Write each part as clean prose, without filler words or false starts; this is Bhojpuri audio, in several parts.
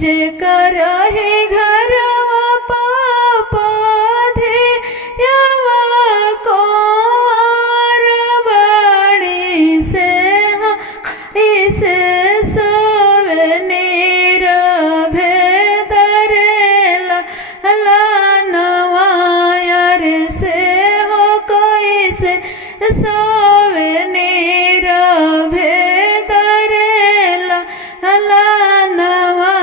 जेकर ही घरवा पापा धे यवा कोर बड़ी से इसे सवनीर भेदरेला नवायर से हो कोई से सवनीर भेदरेला नवा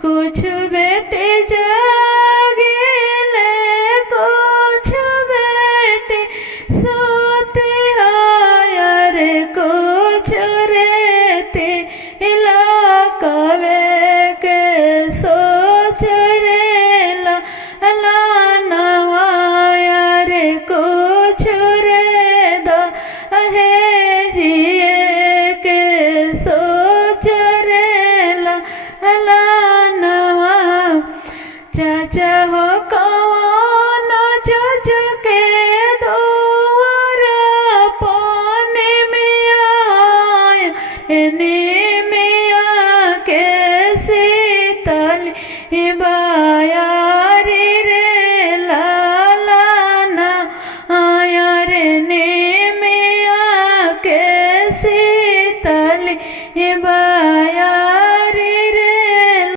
कुछ बेटे जागेले कुछ बेटे सोते हायर कुछ रेते इलाकवे के सोच रेला नवायर कुछ रेदा है जिए के सोच रेला नवा चाचा हो कौन चच के दोवर पानी में आया ने में आके शीतल